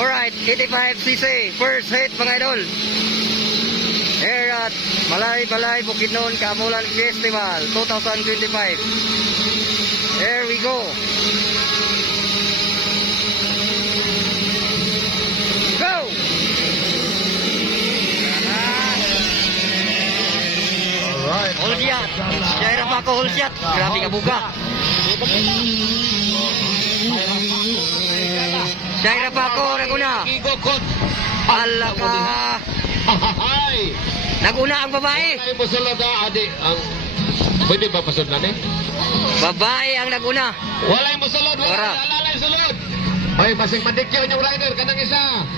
Alright, 85cc, first hit mga idol. Here at Balay Bukidnon Kamulan Festival 2025. There we go. Go! Alright. Hulsyat. Syaira pa ako hulsyat. Grabe ka buga. Syaira pa ako naguna. Igokot. Ala ka. Hay. Naguna ang babae. Ay mo sulod adi ang pwede ba pasod na ni? Babae ang naguna. Walay mo sulod, Ora. Alalay sulod. Hoy, basing madikyo yung rider kanang isa.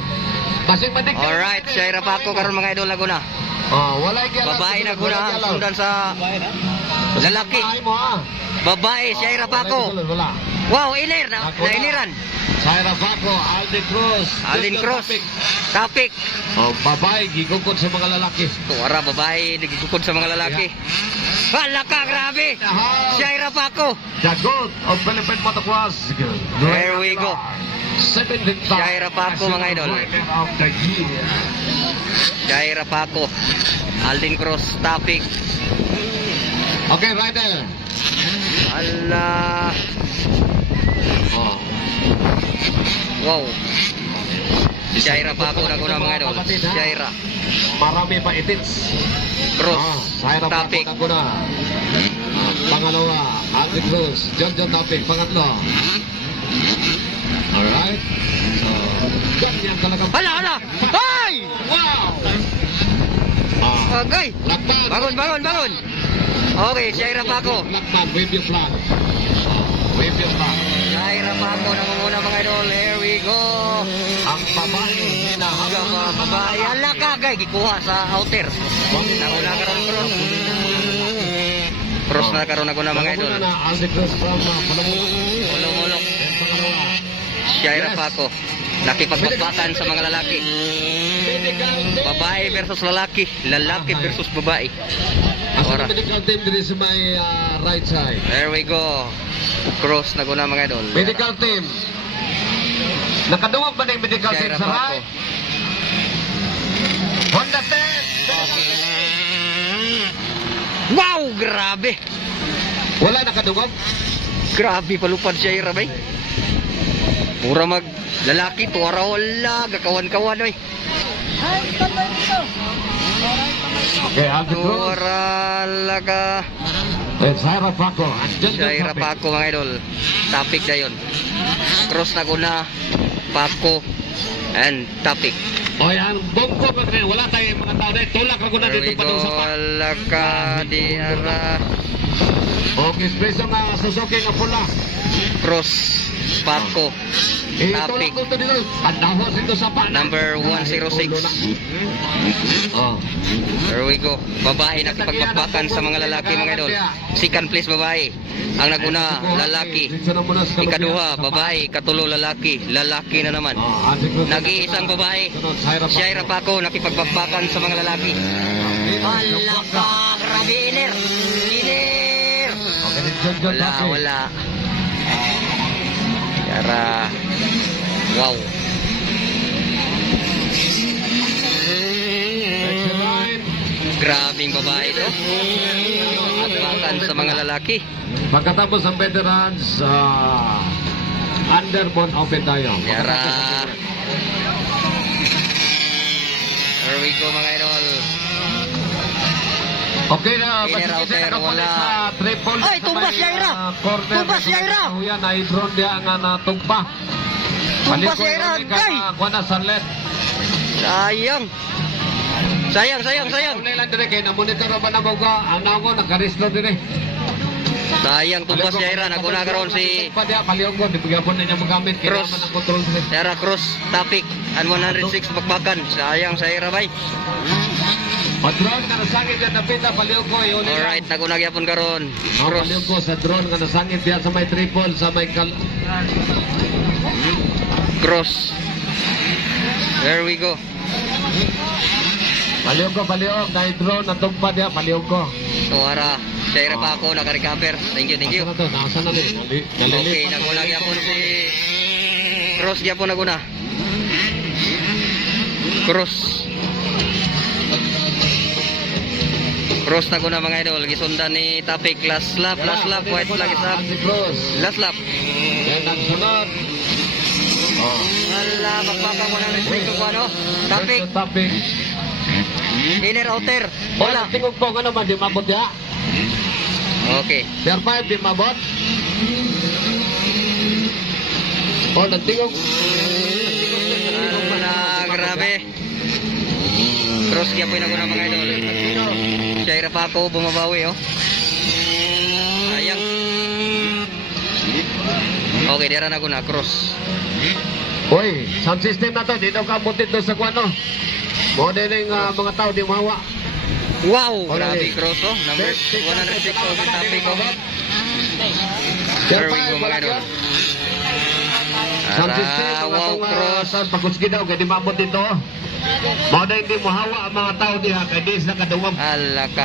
Basing madikyo. Alright, Syaira pa ako karon mga idol naguna. Oh, walay gyala. Babae naguna sundan sa lalaki. Babae mo ah. Babae, Syaira pa ako. Wala. Wow, iner na iniran. Syaira Paco, Alden Cruz. Alden Cruz. Topic. Oh, babae gigukod sa mga lalaki. Tuwara babae nagigukod sa mga lalaki. Hala ka, grabe. Syaira pa ako. Jagot of Philippine Motocross. There we go. 75. Syaira pa ako mga idol. Of the year. Syaira pa ako. Alden Cruz, topic. Okay, rider. Hala. Oh. Wow. Syaira pa ako naguna mga idol. Syaira. Marami pa itits. Cruz, Syaira Paco topic. naguna. Pangalawa, Alden Cruz. John topic. Pangatlo. Alright. So, ganyan talaga. Hala. Ay! Wow! Agay. Lakman. Bangon. Okay, Syaira pa ako. Lakman, wave your flag. Wave your flag. Syaira pa ako nangunguna mga idol. Here we go. Ang babae, hinahabol Mga babae. Hala ka, agay. Gikuha sa outer. Nanguna karon cross. Cross na karon naguna mga idol. Naguna na, Alden Cruz from Palangulok. Ulong-ulong. Pangalawa. Syaira pa ako. Nakipagbagbatan sa mga lalaki. Babae versus lalaki. Lalaki versus babae. Asa Ora. na medical team dito sa may right side? There we go. Cross na guna mga idol. Medical team. Nakaduwag ba na yung medical team Syaira sa pa ako. right? Honda 10. Wow, grabe. Wala nakaduwag? Grabe palupad Syaira bay. Pura mag lalaki tuwara wala gakawan-kawan oy. Okay, Alden Cruz. Tuwara laga. Syaira Paco. Syaira pa ako mga idol. Topic dayon. Cross na guna. Paco and topic. O yan, bongko ka rin. Wala tayong mga tao dahil tulak ako na There dito we pa go. sa pa. Laka diara. Okay, espresso nga Suzuki nga pula. Cross. Paco. Tulak Topic. ko ito dito. Pandahos ito sa pa. Number 106. Oh. There we go. Babae nakipagpakpakan sa mga lalaki mga idol. Second place babae. Ang naguna lalaki. Ikaduha babae, katulo lalaki. Lalaki na naman. Nag-iisang babae. Syaira pa ako nakipagpakpakan sa mga lalaki. Hala ka, grabe iner. Wala. Yara. Wow. Grabing babae ito. Pagpakpakan sa mga lalaki. Pagkatapos ang veterans, underbone open tayo. Yara. There we go mga idol. Okay na, Inner, basta outer, nakapulit wala. sa triple. Ay, tumbas Syaira! Tumbas Syaira! Yan, ay drone dia nga na tumpa. Tumbas Syaira, kay! Kuha na sanlet. Sayang. Sayang. Unay lang dire kay na-monitor ba na mo ka? Ang nago, nakarestro dire. Sayang tumbas Syaira. Naguna karon si Pa dia, paliog ko, di pagyapon na niya magamit. Cross. Kailangan ang control dire. Syaira Cruz. Topic. An 106 bakbakan. Sayang Syaira bay. Drone nga nasangit yan na pita, paliog ko. Alright, naguna gyapon karon. Cross. Paliog ko sa drone nga nasangit yan sa may triple, sa may Cross. There we go. Paliog ko, dahil drone na tumpa dia, paliog ko. Tuwara. Syaira pa ako naka-recover. Thank you. Asa na to? Nasa na ni? Okay, naguna gyapon si Cross gyapon naguna. Cross. Cross na ko na mga idol. Gisundan ni Tapik. Last lap, white flag is up. Andy Cruz. Last lap. Then ang sunod. Oh. Wala, magpapang 106 ko ano. Tapik, Tapik. inner outer. Wala. Wala. Tingog ko ano man, di mabot ya. Okay. Tier 5, di mabot. Oh, nagtingog. Grabe. Cross kaya po na mga idol. Shaira pa ako bumabawi oh. Sayang. Okay, dira na ko na cross. Uy, sound system na to, di daw kabutit doon sa kwano. Mo din yung mga tao di mahawa. Wow, Okay. grabe cross oh. Number 106 oh, si Tapik oh. There we go mga idol. Sound system, mga Wow, tong cross. pagkusgi daw, kaya di mabot dito. Mo din di mahawa ang mga tao diha, kaya di sa kaduwang. Ala ka.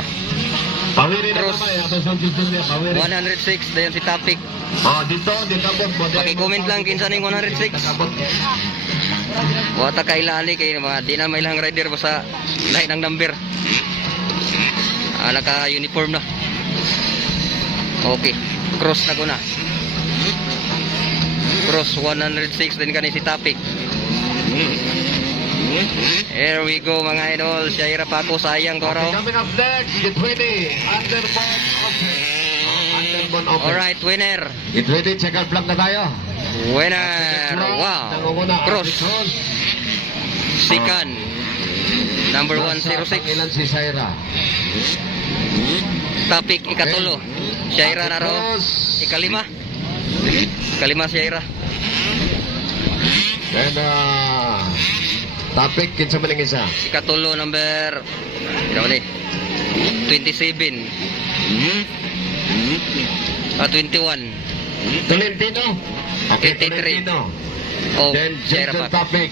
Pawiri na Cross. naman, yung sound system niya, pawiri. 106 dayon si Tapik. Oh, dito, di kabot. Mo din- Paki-comment lang kinsa ning 106. Kabot. Wata kailali kay mga di na may ilang rider basta lahi ng number. Naka-uniform na. Okay, cross na ko na. Cross 106 din kani si Tapik. Here we go mga idol. Shaira pa ako, sayang ko Okay, raw. coming up next, get ready. Underbone open. Underbone open. Alright, winner. Get ready, check out vlog na tayo. Winner. Wow. Cross. Sikan. Number 106. Ilan si Shaira? Tapik ikatulo. Shaira na raw. Cross. Ikalima. Ikalima Shaira. Then, topic, kinsa man ang isa? Ikatulo number ano ni? 27. 21. Tolentino. Okay, 83. Tolentino. Oh, Then, Shaira Jason pa. topic.